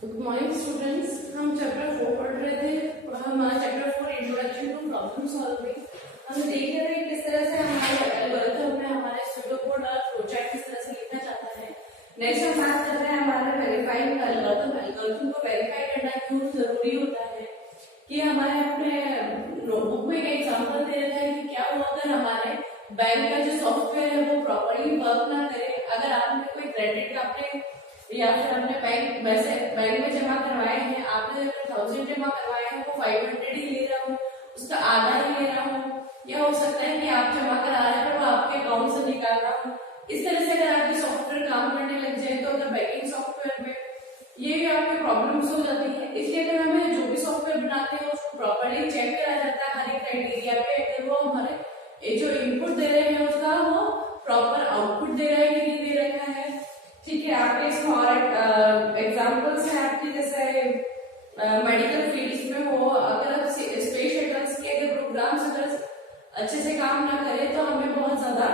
Good morning students. हम chapter 4 पढ़ रहे थे। हमारा chapter 4 introduction to problem solving. हम देख रहे हैं किस तरह से हमारे एल्गोरिथम में हमारे स्यूडोकोड और प्रोजेक्ट किस तरह से लिखना चाहता है। नेक्स्ट हम बात कर रहे हैं हमारे वेरीफाइंग एल्गोरिथम। एल्गोरिथम को वेरीफाई करना क्यों जरूरी होता है कि हमारे अपने नोटबुक में एक एग्जांपल दे रखा है कि क्या हुआ अगर हमारे बैंक का जो सॉफ्टवेयर है वो प्रॉपर्ली वर्क ना करे। अगर आपने कोई क्रेडिट का अपने या फिर अपने बैंक में जमा करवाए हैं, आपने 1000 जमा करवाए हैं, वो 500 ही ले रहा हूँ, उसका आधा ही ले रहा हूँ, या हो सकता है कि आप जमा करा रहे हैं पर वो आपके अकाउंट से निकाल रहा हूँ। इस तरह से अगर आपके सॉफ्टवेयर काम करने लग जाए तो अगर बैंकिंग सॉफ्टवेयर में ये भी आपकी प्रॉब्लम्स हो जाती है। इसलिए अगर हमें जो भी सॉफ्टवेयर बनाते हैं उसको प्रॉपर्ली चेक करा जाता है हर एक क्राइटेरिया पे। अगर वो हमारे जो इनपुट दे रहे हैं उसका वो प्रॉपर आउटपुट दे रहा है कि नहीं दे रखा है। ठीक है, आपके इसमें और एग्जाम्पल्स हैं आपके, जैसे मेडिकल फील्ड्स में हो, अगर स्पेस शटल्स के अगर प्रोग्राम्स अगर अच्छे से काम ना करे तो हमें बहुत ज्यादा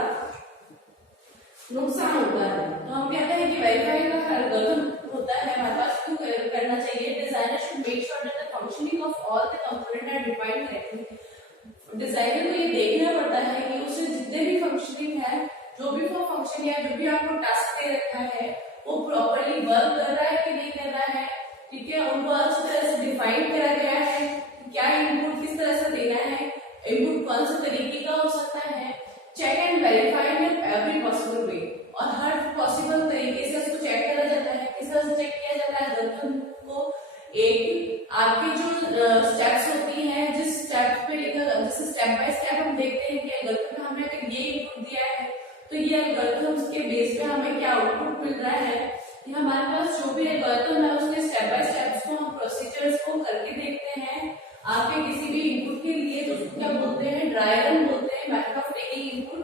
नुकसान होता है। तो हम कहते हैं कि वेरीफाई का एल्गोरिथम होता है हमारे पास क्यों करना चाहिए। Designer should make sure that the functioning of all the component are defined correctly. Designer को ये देखना पड़ता है कि उससे जितने भी फंक्शनिंग है, जो भी वो फंक्शन या जो भी आपको टास्क दे रखा है वो प्रॉपर्ली वर्क कर रहा है कि नहीं कर रहा है। ठीक है, उनको अच्छी तरह से डिफाइन करा गया है क्या इनपुट किस तरह से देना है, इनपुट कौन से तरीके का हो सकता है। Check and verify in every possible way, और हर पॉसिबल तरीके से उसको चेक करा जाता है। किस तरह से चेक किया जाता है एल्गोरिथम को, एक आपकी जो स्टेप्स होती हैं, जिस स्टेप पे लिखा जैसे स्टेप बाय स्टेप हम देखते हैं कि एल्गोरिथम में हमने अगर ये इनपुट दिया है तो ये एल्गोरिथम्स के बेस पे हमें क्या आउटपुट मिल रहा है। कि हमारे पास जो भी एल्गोरिथम है उसके स्टेप बाय स्टेप्स को हम प्रोसीजर्स को करके देखते हैं। आपके किसी भी इनपुट के लिए तो क्या बोलते हैं, ड्राई रन बोलते हैं, मेथड ऑफ टेकिंग इनपुट,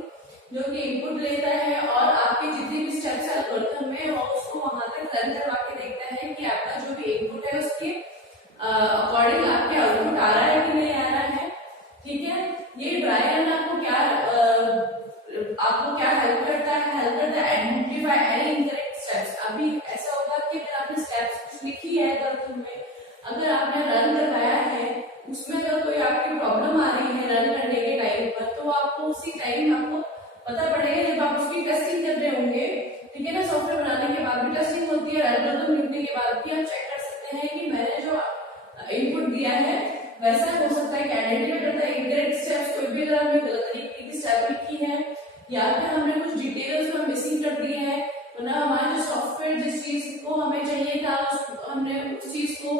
जो कि इनपुट लेता है और आपके जितने भी स्टेप्स एल्गोरिथम में और उसको वहां तक रन करवा के देखता है कि आपका जो भी इनपुट है उसके अकॉर्डिंग आपके आउटपुट आ रहा है कि नहीं आ रहा है। ठीक है, ये ड्राई रन आपको क्या हेल्प करता है, हेल्प करता है आइडेंटिफाई एनी इनकरेक्ट स्टेप्स। अभी ऐसा होगा कि अगर आपने स्टेप्स कुछ लिखी है एल्गोरिथम में, अगर आपने रन करवाया है उसमें अगर कोई आपकी प्रॉब्लम आ रही है रन करने के टाइम पर, तो आपको उसी टाइम आपको पता पड़ेगा जब आप उसकी टेस्टिंग कर रहे होंगे। ठीक है ना, सॉफ्टवेयर बनाने के बाद भी टेस्टिंग होती है, एल्गोरिथम लिखने के बाद भी आप चेक कर सकते हैं कि मैंने जो इनपुट दिया है वैसा हो सकता है कि आइडेंटिफाई करता है इनकरेक्ट स्टेप्स। कोई भी अगर हमने गलत तरीके की स्टेप लिखी है या फिर हमने कुछ डिटेल्स में मिसिंग कर दी है, तो ना हमारा जो सॉफ्टवेयर जिस चीज को हमें चाहिए था हमने उस चीज को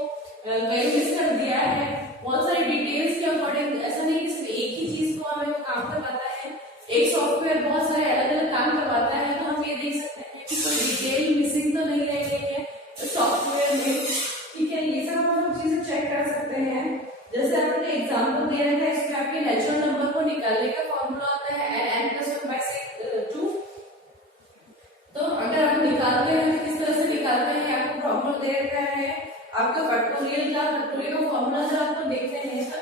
कहीं मिस कर दिया है। बहुत सारी डिटेल्स के अकॉर्डिंग, ऐसा नहीं कि सिर्फ एक ही चीज को हमें काम करवाता है, एक सॉफ्टवेयर बहुत सारे अलग अलग काम करवाता है। तो हम ये देख सकते हैं कि कोई डिटेल मिसिंग तो नहीं रह गई है सॉफ्टवेयर में। ठीक है, ये सब हम चीजें चेक कर सकते हैं। जैसे आपने एग्जाम्पल दिया है, इसमें आपके नेचुरल नंबर को निकालने का फॉर्मूला होता है n+1/2। तो अगर आप निकालते हैं तो किस तरह से निकालते हैं, आपको फॉर्मूला दे रखा है आपका फैक्टोरियल का फॉर्मूला जब आपको देखते हैं तो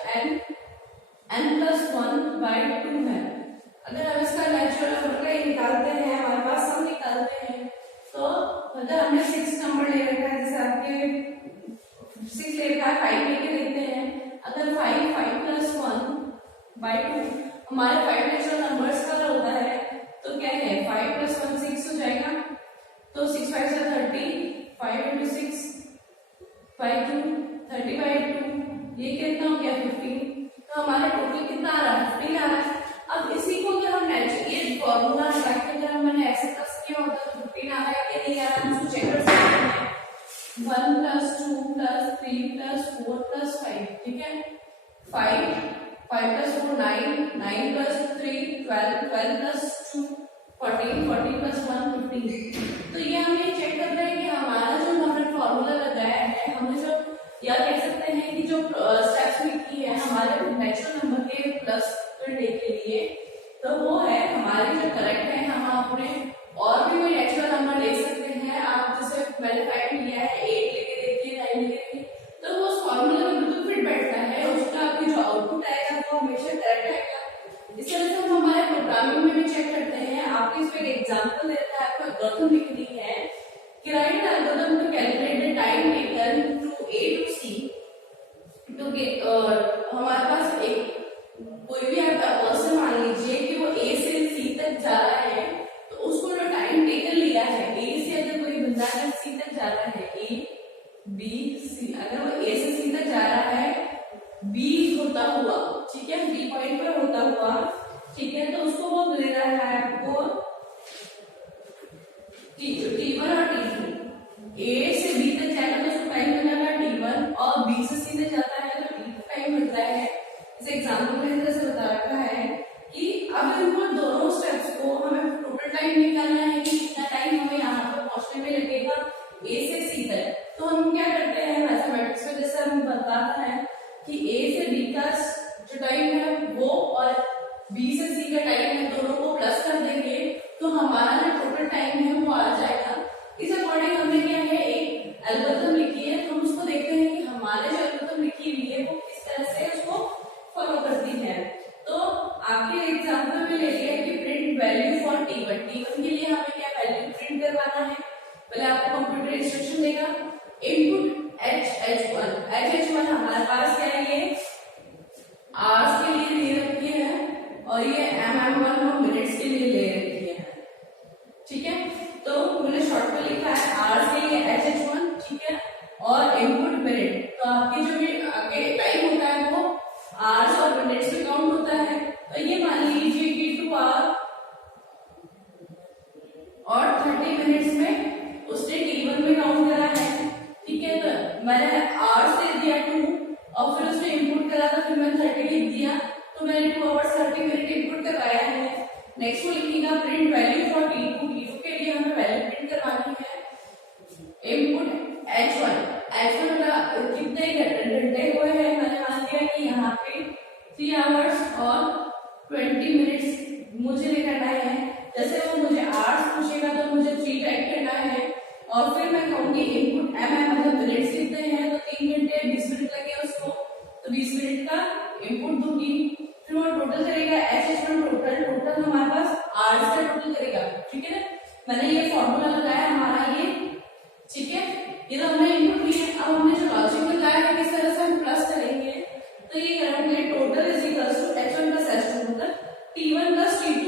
n+1/2 है। अगर हम इसका नेचुरल नंबर का निकालते हैं, हमारे पास सम निकालते हैं, तो अगर हमने 6 नंबर ले रखा है, जैसे आपके 6 ले रखा है, 5 लेके देखते हैं। अगर 5+1/2 हमारे 5 नेचुरल नंबर्स का होता है तो क्या है 5+1 6 हो जाएगा। तो 6 5 से 30, 5 × 6 5 2 30/2, ये कितना हो गया 15। तो हमारे टोटल कितना आ रहा है 15 आ रहा है। अब इसी को अगर हम ये फॉर्मूला लगा के अगर हमने ऐसे प्लस किया होता तो 15 आ रहा है कि नहीं आ रहा है, हम उसको चेक कर सकते हैं। 1 + 2 + 3 + 4 + 5। ठीक है, 5 + 4 9 9 + 3 12 12 + 2 14 14 + 1 15। तो ये हम ये चेक कर रहे हैं कि हमारा जो हमने फॉर्मूला लगाया है, हमने जो या कह सकते हैं कि जो स्टेप्स लिखी है हमारे नेचुरल नंबर के प्लस करने के लिए, तो वो है हमारे जो करेक्ट है। हम अपने और भी कोई नेचुरल नंबर ले सकते हैं। आप जैसे मैंने 5 लिया है, 8 लेके देखिए, 9 लेके देखिए, तो वो फॉर्मूला में बिल्कुल फिट बैठता है, उसका आपकी जो आउटपुट आएगा वो हमेशा करेक्ट आएगा। इस तरह से हम हमारे प्रोग्रामिंग में भी चेक करते हैं। आपको इस पे एक एग्जांपल देता है, आपको एल्गोरिथम लिखनी है कि write algorithm to calculate the time taken time निकालना है कि कितना टाइम हमें यहाँ पे पहुंचने में लगेगा ए से सी तक। तो हम क्या करते हैं मैथमेटिक्स में, जैसे हम बताते हैं कि ए से बी का जो टाइम है वो और बी से सी का टाइम है, दोनों को प्लस कर देंगे तो हमारा जो टोटल टाइम है वो आ जाएगा। इस अकॉर्डिंग हमने क्या है एक एल्गोरिथम लिखी है, हम उसको देखते हैं कि हमारे जो एल्गोरिथम लिखी हुई है वो किस तरह से उसको फॉलो करती है। तो आपके एग्जाम्पल में ले लिया कि प्रिंट वैल्यू फॉर टी1। टी1 के लिए हमें क्या वैल्यू प्रिंट करवाना है, पहले आपको कंप्यूटर इंस्ट्रक्शन देगा इनपुट h1 हमारे पास क्या है, ये आवर्स के लिए ले रखी है और ये mm1 हम मिनट्स के लिए ले रखी है, ठीक है। तो मैंने शॉर्ट में लिखा है आवर्स के लिए h1, ठीक है, और इनपुट मिनट। तो आपकी जो भी आगे टाइम होता है वो आवर्स और मिनट्स में काउंट होता है। तो ये मान लीजिए कि 2 आवर और 30 मिनट्स में उसने टी1 में काउंट करा है, ठीक है। तो मैंने आवर्स दे दिया 2 और फिर उसने इनपुट करा था, फिर मैंने 30 लिख दिया, तो मैंने 2 आवर्स 30 मिनट इनपुट करवाया है। नेक्स्ट वो लिखिएगा प्रिंट वैल्यू फॉर टी2। के लिए हमें वैल्यू प्रिंट करवानी है इनपुट h1 का कितने घंटे हुए हैं, मैंने मान लिया कि यहाँ पे 3 आवर्स और 20 मिनट्स मुझे निकालना है। जैसे वो मुझे आवर्स पूछेगा तो मुझे 3 टाइप करना है और फिर मैं कहूंगी इनपुट मतलब मिनट्स कितने हैं, तो 3 घंटे 20 मिनट लगे उसको, तो 20 मिनट का इनपुट दूंगी। फिर वो टोटल करेगा h1 टोटल हमारे पास आवर्स का टोटल करेगा, ठीक है ना। मैंने ये फॉर्मूला लगाया हमारा ये, ठीक है, ये तो हमने इनपुट लिया। अब हमने जो लॉजिक लगाया है किस तरह से हम प्लस करेंगे, तो ये करेंगे total is equals to h1 plus h2 मतलब t1 प्लस t2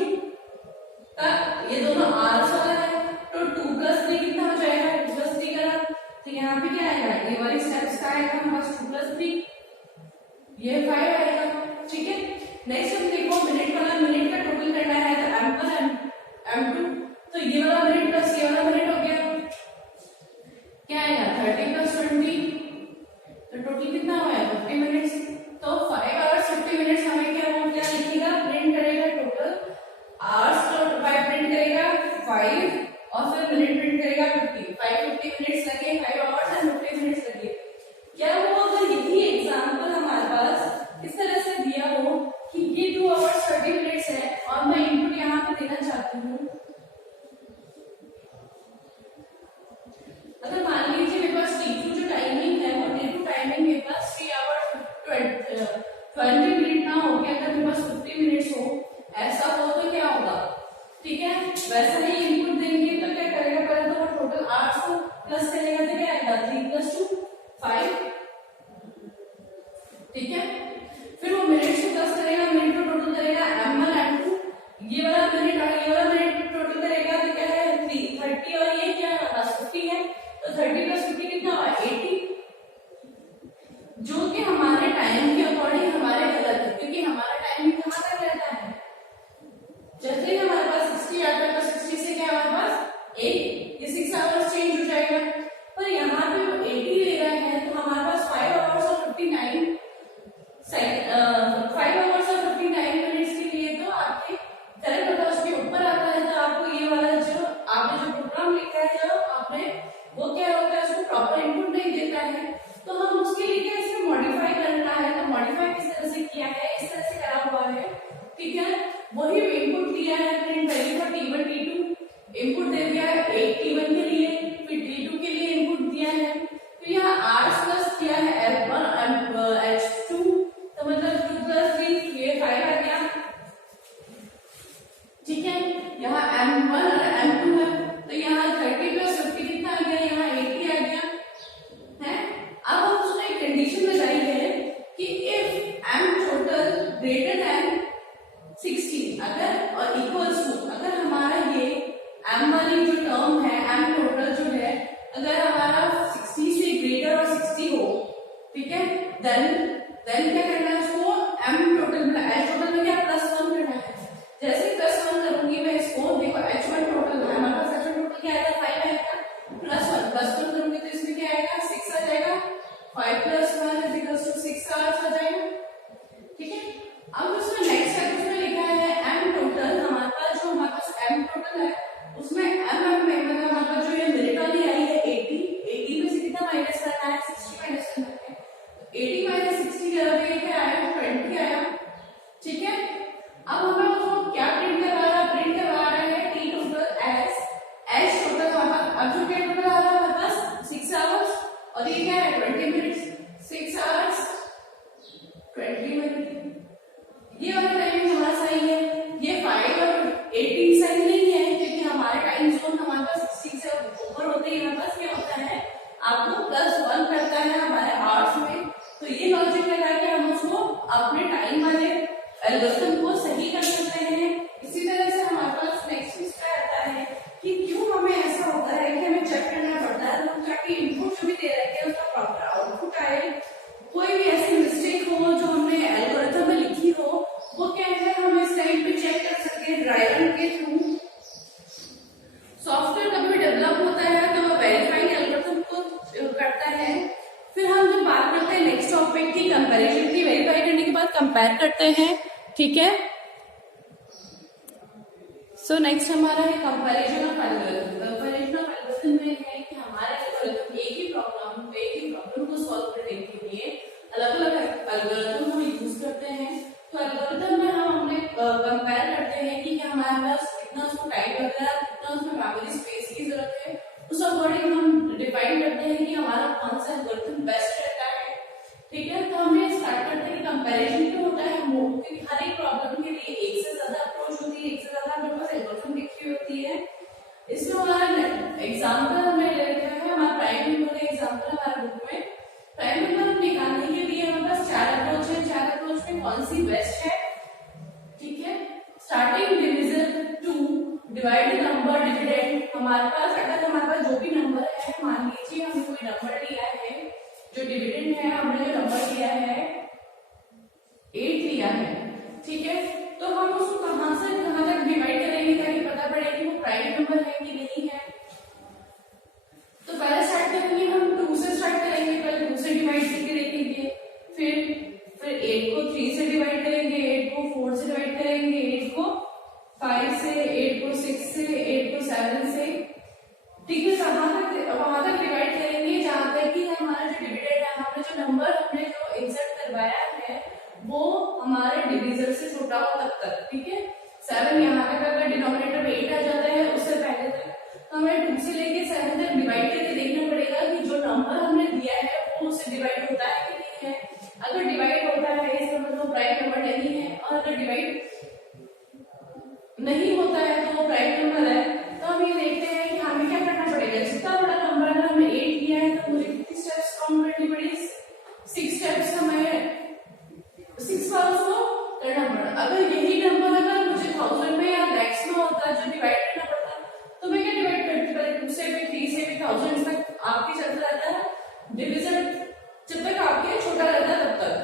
का ये दोनों आवर्स वाला है, तो 2 प्लस 3 कितना हो जाएगा, 2 प्लस 3 करा, तो यहाँ पे क्या आएगा, ये वाली स्टेप्स का आएगा हमारे पास 2 प्लस 3, ये 5 आएगा, ठीक है। नेक्स्ट हम देखो मिनट वाला, मिनट का टोटल करना है तो m1 m2, तो ये वाला मिनट प्लस ये वाला मिनट हो गया, क्या आएगा 30 प्लस 20, तो टोटल कितना हुआ है 50 मिनट्स। तो 5 आवर्स 50 मिनट्स हमें क्या हो, क्या लिखेगा, प्रिंट करेगा टोटल आवर्स, तो 5 प्रिंट करेगा 5 और फिर मिनट प्रिंट करेगा 50, 50 मिनट्स लगे, 5 आवर्स एंड 50 मिनट्स लगे। क्या वो अगर यही एग्जाम्पल हमारे पास इस तरह से दिया हो कि ये 2 आवर्स 30 मिनट्स है और मैं इनपुट यहाँ पे देना चाहती हूँ, अगर मान लीजिए मेरे पास टी2 जो टाइमिंग है वो टी2 टाइमिंग मेरे पास 3 आवर्स 20 मिनट ना हो के अगर मेरे पास 50 मिनट्स हो, ऐसा हो तो क्या होगा, ठीक है। वैसा ही इनपुट देंगे तो क्या करेगा, पहले तो वो टोटल आवर्स को प्लस करेगा तो क्या आएगा 3 प्लस 2 5, ठीक है। फिर वो मिनट्स को प्लस करेगा, मिनट को टोटल करेगा m1 m2, ये वाला मिनट और ये वाला मिनट टोटल करेगा तो क्या है 30 और ये क्या है 50 है, तो 30 प्लस 50 कितना हुआ 80, जो कि हमारे टाइम के अकॉर्डिंग हमारे गलत है, क्योंकि हमारा टाइम कहाँ तक रहता है, जैसे हमारे पास 60 आता है तो 60 से क्या हमारे पास 8, ये 6 आवर्स चेंज हो जाएगा। पर यहाँ पे वो 80 ले रहा है तो हमारे पास 5 आवर्स और 59 5 आवर्स और 59 मिनट्स के लिए तो आपके करेक्ट होता है, उसके ऊपर आता है। तो आपको ये वाला जो आपने जो प्रोग्राम लिखा है जो आपने वो क्या होता है, उसको प्रॉपर इनपुट नहीं देता है, तो हम उसके लिए क्या इसमें मॉडिफाई करना है। तो मॉडिफाई किस तरह से किया है, इस तरह से करा हुआ है, ठीक है। वही इनपुट दिया है print value for t1 t2, input दे दिया है 8 t1 के लिए, फिर t2 के लिए इनपुट दिया है, तो यहाँ आवर्स प्लस किया है m1 h2, तो मतलब 2 प्लस 3 ये 5 आ गया, ठीक है। यहाँ m1 और m2 है, तो यहाँ 30 प्लस 50 कितना आ गया, यहाँ 80 आ गया है। अब हम उसने एक कंडीशन लगाई है कि if m total greater than 60 अगर और इक्वल्स टू, अगर हमारा ये m वाली जो टर्म है m टोटल जो है अगर हमारा 60 से ग्रेटर और 60 हो, ठीक है, देन क्या करना है उसको m टोटल h टोटल में क्या +1 करना है। जैसे +1 करूंगी मैं इसको, देखो h1 टोटल है हमारे पास, h1 टोटल क्या आएगा 5 आएगा, +1 करूंगी तो आपको +1 करता है हमारे आवर्स में, तो ये लॉजिक लगा के हम उसको अपने टाइम वाले एल्गोरिथम को सही कर सकते हैं। इसी तरह से हमारे पास नेक्स्ट चीज क्या आता है कि क्यों हमें ऐसा होता है कि हमें चेक करना पड़ता है ताकि इनपुट जो भी दे रहे हैं उसका प्रॉपर आउटपुट आए। कोई भी ऐसी मिस्टेक हो जो हमने एल्गोरिथम में लिखी हो, वो क्या है हम इस टाइम पे चेक कर सकते हैं ड्राइवर के थ्रू। सॉफ्टवेयर कभी डेवलप होता है तो वो वेरीफाइंग एल्गोरिथम को करता है। फिर हम जब बात करते हैं नेक्स्ट टॉपिक की कंपैरिजन की, वेरीफाई करने के बाद कंपेयर करते हैं, ठीक है। सो नेक्स्ट हमारा है comparison of algorithm. Comparison of algorithm में है कि हमारे एल्गोरिथम एक ही प्रॉब्लम को सॉल्व करने के लिए अलग अलग एल्गोरिथम हम यूज करते हैं। तो एल्गोरिथम में हम अपने कंपेयर करते हैं कि हमारे पास कितना उसको टाइम लग रहा है, कितना उसमें मेमोरी स्पेस की जरूरत है, उस अकॉर्डिंग हम डिफाइन करते हैं कि हमारा कौन सा एल्गोरिथम बेस्ट रहता है, ठीक है। तो हमें स्टार्ट करते हैं कंपैरिजन क्यों होता है, क्योंकि हर एक प्रॉब्लम के लिए एक से ज्यादा अप्रोच होती है, एक से ज्यादा हमारे पास एल्गोरिथम लिखी होती है। इसमें हमारा एग्जाम्पल हमने ले रखा है, हमारा प्राइम नंबर का एग्जाम्पल हमारे बुक में। प्राइम नंबर निकालने के लिए हमारे पास 4 अप्रोच है, 4 अप्रोच में कौन सी बेस्ट है, ठीक है। Starting division to divide number dividend. हमारे पास अगर हमारे पास जो भी नंबर है, मान लीजिए हम कोई नंबर लिया है, जो डिविडेंड है हमने जो नंबर लिया है 8 लिया है, ठीक है। तो हम उसको कहां से कहां तक डिवाइड करेंगे ताकि पता पड़े कि वो प्राइम नंबर है कि नहीं है। तो पहले स्टार्ट करेंगे हम 2 से स्टार्ट करेंगे, पहले 2 से डिवाइड करके देखेंगे, फिर 8 को 3 से डिवाइड करेंगे, 8 को 4 से डिवाइड करेंगे, 8 को 5 से, 8 को 6 से, 8 को 7 से, ठीक है। वहां तक डिवाइड करेंगे जहां तक कि हमारा जो डिविडेंड है, हमने जो नंबर हमने जो इंसर्ट करवाया है वो हमारे डिविजन से छोटा हो तब तक, ठीक है। 7 यहाँ तक अगर डिनोमिनेटर में 8 आ जाता है उससे पहले तक, तो हमें 2 से लेके 7 तक डिवाइड करके देखना पड़ेगा कि जो नंबर हमने दिया है वो उससे डिवाइड होता है कि नहीं है। अगर डिवाइड होता है इसका मतलब प्राइम नंबर नहीं है, और अगर डिवाइड नहीं होता है तो वो प्राइम नंबर है। तो हम ये देखते हैं कि हमें क्या करना पड़ेगा, जितना बड़ा नंबर अगर हमने 8 लिया है तो मुझे कितनी स्टेप्स काउंट करनी पड़ेगी, 6 स्टेप्स हमें 6 बार उसको करना पड़ा। अगर यही नंबर अगर मुझे 1000 में या लैक्स में होता जो डिवाइड करना पड़ता, तो मैं क्या डिवाइड करती, पहले 2 से भी 3 से भी 1000 तक आपके चलता रहता है डिविजन, जब तक आपके छोटा रहता है तब तक।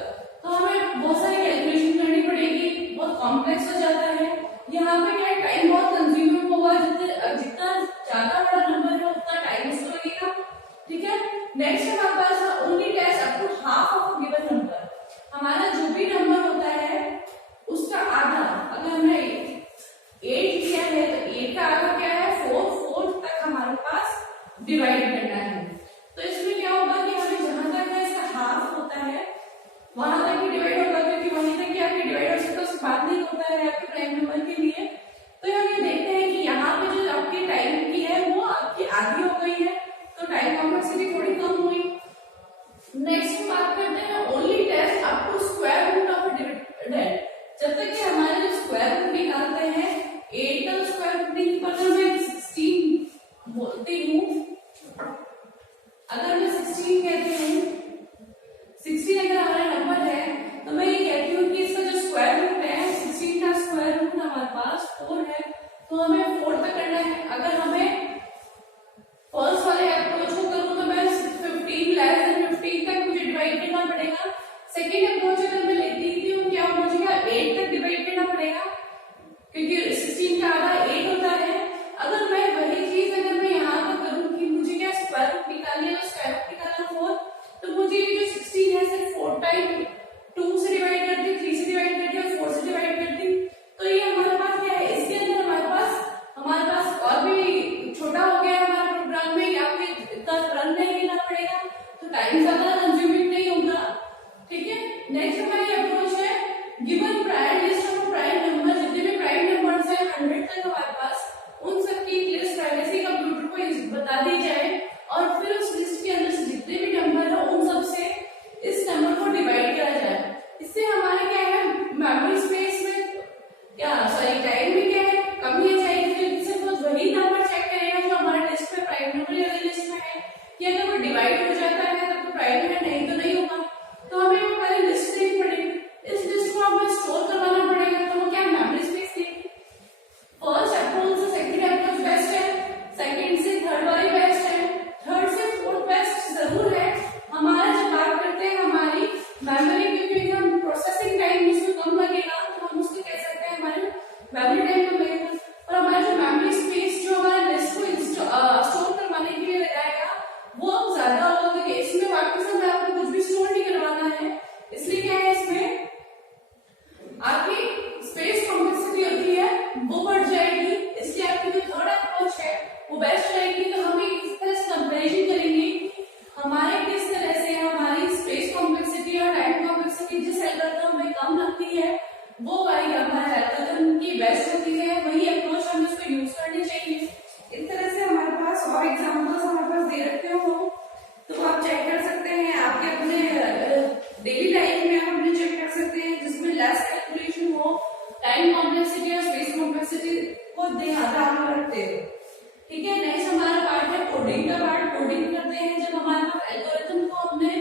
तो हमें बहुत सारी कैलकुलेशन करनी पड़ेगी, बहुत कॉम्प्लेक्स हो जाता है। यहाँ पे क्या टाइम बहुत कंज्यूम होगा, जितना ज्यादा बड़ा नंबर है उतना टाइम उसको लगेगा, ठीक है। नेक्स्ट हमारे पास only test up to half of given number. हमारा जो भी नंबर होता है उसका आधा, अगर हमने 8 किया है तो 8 का आधा क्या है 4 तक हमारे पास डिवाइड करना है। तो इसमें क्या होगा कि हमें जहां तक है इसका हाफ होता है वहां तक ही डिवाइड होगा, क्योंकि वहीं तक आपके डिवाइड हो सकता है, उसके बाद नहीं होता है आपके प्राइम नंबर के लिए। तो हम ये देखते हैं कि यहाँ पे जो आपकी टाइम की है वो आपकी आधी हो गई है, तो टाइम कॉम्प्लेक्सिटी थोड़ी कम हुई। नेक्स्ट बात करते हैं only test up to square root of dividend. जब तक कि हमारे जो स्क्वायर रूट निकालते हैं 8 का स्क्वायर रूट निकालना, मैं 16 बोलती हूँ, अगर मैं 16 कहती हूँ, 16 अगर हमारा नंबर है तो मैं ये कहती हूँ कि इसका जो स्क्वायर रूट है 16 का स्क्वायर रूट हमारे पास 4 है, तो हमें 4 तक करना है। अगर हमें फर्स्ट वाले अप्रोच को करूँ तो मैं 15 लेस देन 15 तक मुझे डिवाइड करना पड़ेगा। सेकेंड अप्रोच अगर मैं लेती हूँ क्या मुझे 8 तक डिवाइड करना पड़ेगा, क्योंकि 16 का आधा 8 होता है। अगर मैं वही चीज अगर मैं यहाँ पर करूँ कि मुझे क्या स्क्वायर रूट निकालना है, स्क्वायर रूट निकालना 4, तो मुझे जो 16 है सिर्फ 4 टाइम 2 से डिवाइड करती, 3 से डिवाइड करती और 4 से डिवाइड करती। तो ये हमारे पास क्या है, इसके अंदर हमारे पास और भी छोटा हो गया हमारे प्रोग्राम में, या फिर इतना रन नहीं लेना पड़ेगा, तो टाइम ज्यादा कंज्यूमिंग नहीं होगा, ठीक है। नेक्स्ट हमारी अप्रोच है given prior list of prime number. जितने भी प्राइम नंबर्स है 100 तक हमारे पास, उन सबकी लिस्ट पहले से कंप्यूटर को बता दी जाए, और फिर उस लिस्ट के अंदर से जितने भी नंबर है उन सब से इस नंबर को डिवाइड किया जाए। इससे हमारे क्या है मेमोरी स्पेस में क्या टाइम में क्या है कमी आ जाएगी, क्योंकि सिर्फ वही नंबर चेक करेगा जो हमारे लिस्ट में प्राइम नंबर या लिस्ट में है, कि अगर वो डिवाइड ठीक है। नेक्स्ट हमारा पार्ट है कोडिंग का पार्ट। कोडिंग करते हैं जब हमारे पास एल्गोरिथम को हमने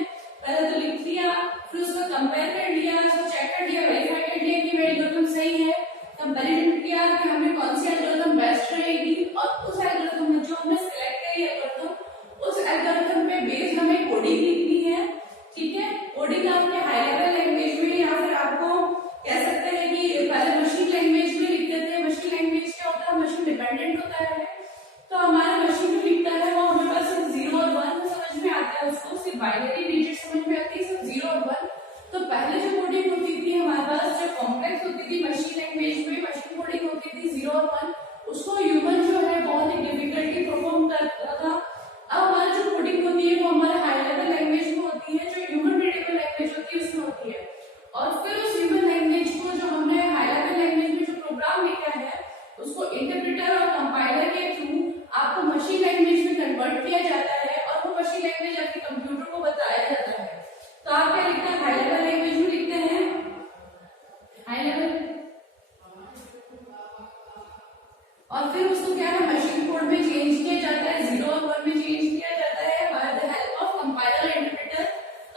पहले तो लिख लिया, फिर उसको कंपेयर कर लिया, उसको चेक कर लिया, वेरीफाई कर लिया कि मेरी एल्गोरिथम सही है, कंपैरिजन किया कि हमें कौन सी एल्गोरिथम बेस्ट रहेगी, और उस एल्गोरिथम में जो हमने सिलेक्ट करी एल्गोरिथम, उस एल्गोरिथम पे बेस्ड हमें कोडिंग लिखनी है। ठीक है। कोडिंग आपके हाई लेवल लैंग्वेज में या फिर आपको कह सकते हैं कि पहले मशीन लैंग्वेज में लिखते थे। मशीन लैंग्वेज क्या होता है, मशीन डिपेंडेंट होता है, तो हमारा मशीन जो लिखता है वो हमें बस 0 और 1 समझ में आता है, उसको सिर्फ बाइनरी डिजिट समझ में आती है, सिर्फ 0 और 1। तो पहले जो कोडिंग होती थी हमारे पास, जो कॉम्प्लेक्स होती थी मशीन लैंग्वेज में, मशीन कोडिंग होती थी 0 और 1, उसको ह्यूमन जो है बहुत ही डिफिकल्टी परफॉर्म करता था। अब हमारी जो कोडिंग होती है वो हमारे हाई लेवल लैंग्वेज में होती है, जो ह्यूमन रीडेबल लैंग्वेज होती है उसमें होती है। और फिर उस ह्यूमन लैंग्वेज को जो हमने हाई लेवल लैंग्वेज में जो प्रोग्राम लिखा है उसको इंटरप्रेटर और कंपाइलर के थ्रू आपको मशीन लैंग्वेज में कन्वर्ट किया जाता है, और वो मशीन लैंग्वेज आपके कंप्यूटर को बताया जाता है। तो आप क्या लिखते हैं, हाई लेवल लैंग्वेज में लिखते हैं, हाई लेवल, और फिर उसको क्या है मशीन कोड में चेंज किया जाता है, 0 और 1 में चेंज किया जाता है by the help of compiler और इंटरप्रेटर।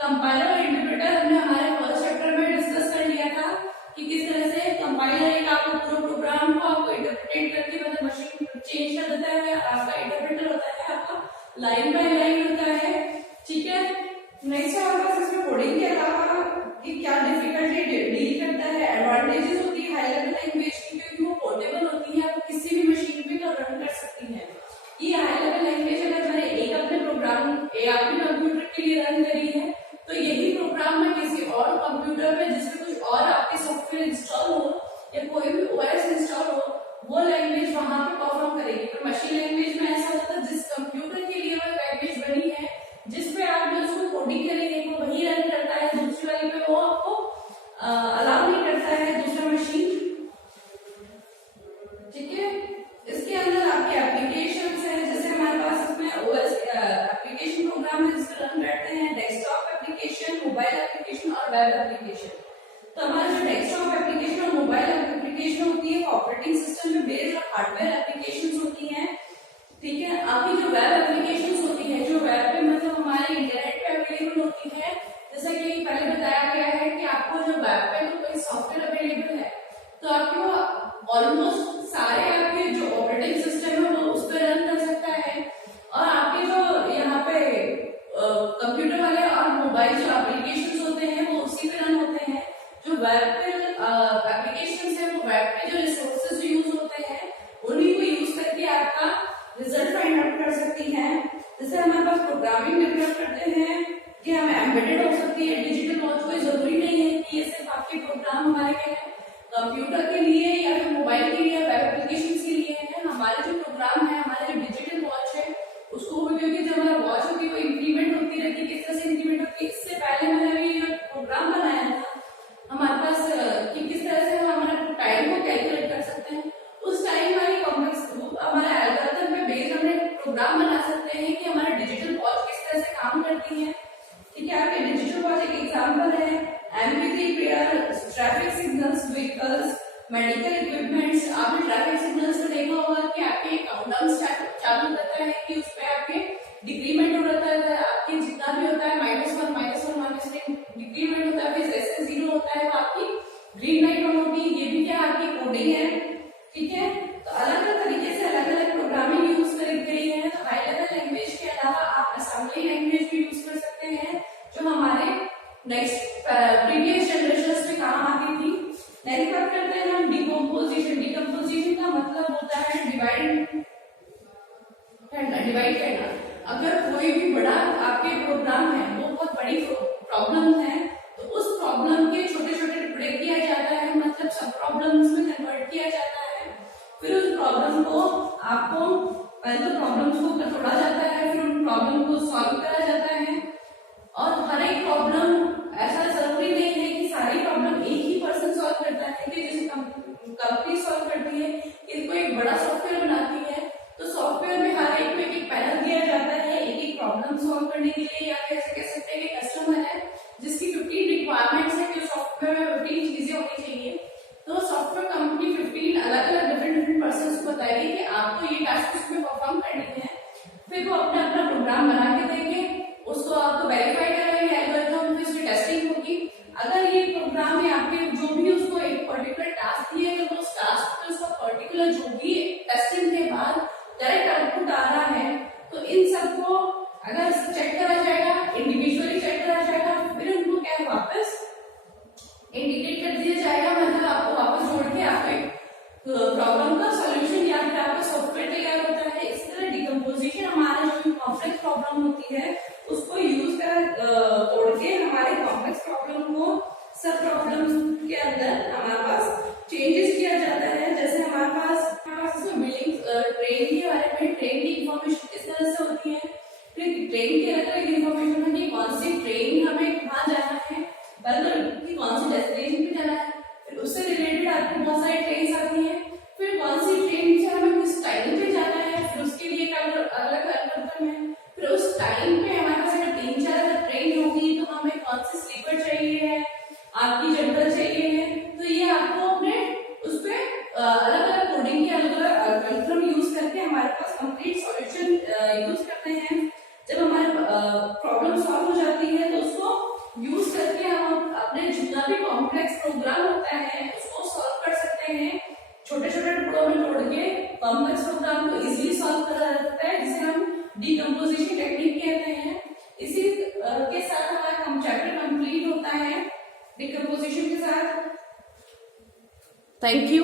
कंपाइलर और इंटरप्रेटर हमने हमारे फर्स्ट चैप्टर में डिस्कस कर लिया था कि किस तरह से कंपाइलर एक आपको पूरे प्रोग्राम को आपको इंटरप्रेट करके मतलब मशीन चेंज कर देता है, आपका इंटरप्रेटर होता है आपका लाइन बाय लाइन होता है। ठीक है। नेक्स्ट हमारे पास इसमें कोडिंग के अलावा कि क्या डिफिकल्टी डील करता है, एडवांटेजेस होती है हाई लेवल लैंग्वेज की क्योंकि वो पोर्टेबल होती है, आप किसी भी मशीन पे रन कर सकती हैं। ये हाई लेवल लैंग्वेज अगर मैंने एक अपने प्रोग्राम आपके कंप्यूटर के लिए रन करी है तो यही प्रोग्राम मैं किसी और कंप्यूटर पे जिसमें कुछ और आपके सॉफ्टवेयर इंस्टॉल हो या कोई भी ओएस इंस्टॉल हो वो लैंग्वेज वहां पे परफॉर्म करेगी। पर मशीन लैंग्वेज में ऐसा होता है जिस कंप्यूटर के लिए वो लैंग्वेज बनी है, जिस पे आप जो उसको कोडिंग करेंगे वो वही रन करता है, दूसरी वाली पे वो आपको अलाउ नहीं करता है दूसरा मशीन। ठीक है। इसके अंदर आपके एप्लीकेशन है, जैसे हमारे पास इसमें ओएस एप्लीकेशन प्रोग्राम है जिसपे रन करते हैं, डेस्कटॉप एप्लीकेशन, मोबाइल एप्लीकेशन और वेब एप्लीकेशन। तो हमारे जो डेस्कटॉप एप्लीकेशन और मोबाइल एप्लीकेशन होती है ऑपरेटिंग सिस्टम में बेस्ड और हार्डवेयर एप्लीकेशन होती है। ठीक है। आपकी जो वेब एप्लीकेशन होती है, जो वेब पे मतलब हमारे इंटरनेट पे अवेलेबल होती है, जैसा कि पहले बताया गया है कि आपको जो वेब पे कोई सॉफ्टवेयर अवेलेबल है तो आपको ऑलमोस्ट सारे आपके जो ऑपरेटिंग सिस्टम है वो उस पर रन कर सकता है, और आपके जो यहाँ पे कंप्यूटर वाले और मोबाइल जो एप्लीकेशन होते हैं वो उसी पे रन होते हैं। जो वेब पे एप्लीकेशन है वो वेब पे जो रिसोर्सेज यूज होते हैं उन्हीं को यूज करके आपका रिजल्ट फाइंड आउट कर सकती हैं। जैसे हमारे पास प्रोग्रामिंग डेवलप करते हैं कि हमें एम्बेडेड हो सकती है डिजिटल वॉच, कोई जरूरी नहीं है कि ये सिर्फ आपके प्रोग्राम हमारे के हैं कंप्यूटर के लिए या फिर मोबाइल के लिए वेब एप्लीकेशन के लिए है। हमारे जो प्रोग्राम है, हमारे जो डिजिटल वॉच है उसको क्योंकि जो हमारा वॉच होती है वो इंक्रीमेंट होती रहती है, किस तरह से इंक्रीमेंट होती है, इससे पहले मैंने अभी प्रोग्राम बनाया था हमारे पास कि किस तरह से हम हमारे टाइम को कैलकुलेट कर सकते हैं, उस टाइम वाली कॉम्प्लेक्स हमारे एल्गोरिथम पे बेस्ड हमने प्रोग्राम बना सकते हैं कि हमारा डिजिटल वॉच किस तरह से काम करती है। ठीक है। आपके डिजिटल वॉच एक एग्जाम्पल है, MP3 player, traffic signals, vehicles, medical equipments. आपने ट्रैफिक सिग्नल्स में देखा होगा कि आपके काउंटडाउन चालू रहता है कि उस पे आपके डिक्रीमेंट हो रहा है, आपके जितना भी होता है -1 -1 डिक्रीमेंट होता है, फिर जैसे 0 होता है वो आपकी ग्रीन लाइट ऑन होती है। ये भी क्या आपकी कोडिंग है। ठीक है। तो अलग अलग तरीके से अलग अलग प्रोग्रामिंग यूज करी गई है। तो हाई लेवल लैंग्वेज के अलावा आप असेंबली लैंग्वेज भी यूज कर सकते हैं जो हमारे नेक्स्ट प्रीवियस जनरेशन में काम आती थी। नेक्स्ट बात करते हैं हम डिकम्पोजिशन। डिकम्पोजिशन का मतलब होता है डिवाइड करना। अगर कोई भी बड़ा आपके प्रोग्राम है वो बहुत बड़ी प्रॉब्लम है तो उस प्रॉब्लम के छोटे छोटे टुकड़े किया जाता है, मतलब सब प्रॉब्लम्स में कन्वर्ट किया जाता है। फिर उस प्रॉब्लम को आपको पहले तो प्रॉब्लम्स को तोड़ा जाता है, फिर उन प्रॉब्लम को सॉल्व करा जाता है। और हर एक प्रॉब्लम ऐसा जरूरी नहीं है कि सारी प्रॉब्लम एक ही पर्सन सॉल्व करता है, कि जैसे कंपनी सॉल्व करती है, इसको एक बड़ा सॉफ्टवेयर बनाती है तो सॉफ्टवेयर में हर एक को एक पैनल दिया जाता है एक एक प्रॉब्लम सॉल्व करने के लिए, या कैसे कह सकते हैं कि कस्टमर है जिसकी 15 रिक्वायरमेंट्स है कि सॉफ्टवेयर में 15 चीजें होनी चाहिए। सॉफ्टवेयर कंपनी 15 अलग अलग डिफरेंट पर्सन को बताएगी कि आपको ये टास्क उसमें परफॉर्म करना होती है उसको यूज कर तोड़ के हमारे कॉम्प्लेक्स प्रॉब्लम को सब प्रॉब्लम के अंदर हमारे पास चेंजेस किया जाता है। जैसे हमारे पास बिल्डिंग ट्रेन के बारे में, ट्रेन की इंफॉर्मेशन किस तरह से होती है, फिर ट्रेन की अलग अलग इंफॉर्मेशन है कि कौन सी ट्रेन हमें कहाँ जाना है, मतलब कि कौन सी डेस्टिनेशन पे जाना है, फिर उससे रिलेटेड आपको बहुत सारी ट्रेन आती है, फिर कौन सी ट्रेन से हमें किस टाइम पे जाना है, फिर उसके लिए अलग अलग एल्गोरिथम है, फिर उस टाइम पे हमारे पास अगर 3-4 ट्रेन होगी तो हमें कौन सी स्लीपर चाहिए है, आपकी जनरल चाहिए है, तो ये आपको अपने उस पे अलग अलग कोडिंग के अलग अलग एल्गोरिथम यूज करके हमारे पास कंप्लीट सॉल्यूशन यूज करते हैं। जब हमारे प्रॉब्लम सॉल्व हो जाती है तो उसको यूज करके हम अपने जितना भी कॉम्प्लेक्स प्रोग्राम होता है उसको सॉल्व कर सकते हैं। छोटे छोटे टुकड़ों में तोड़ के कॉम्प्लेक्स प्रोग्राम को इजीली सॉल्व करा जा सकता है, जिसे हम डीकंपोजिशन टेक्निक कहते हैं। इसी के साथ हमारा चैप्टर कंप्लीट होता है डीकंपोजिशन के साथ। Thank you.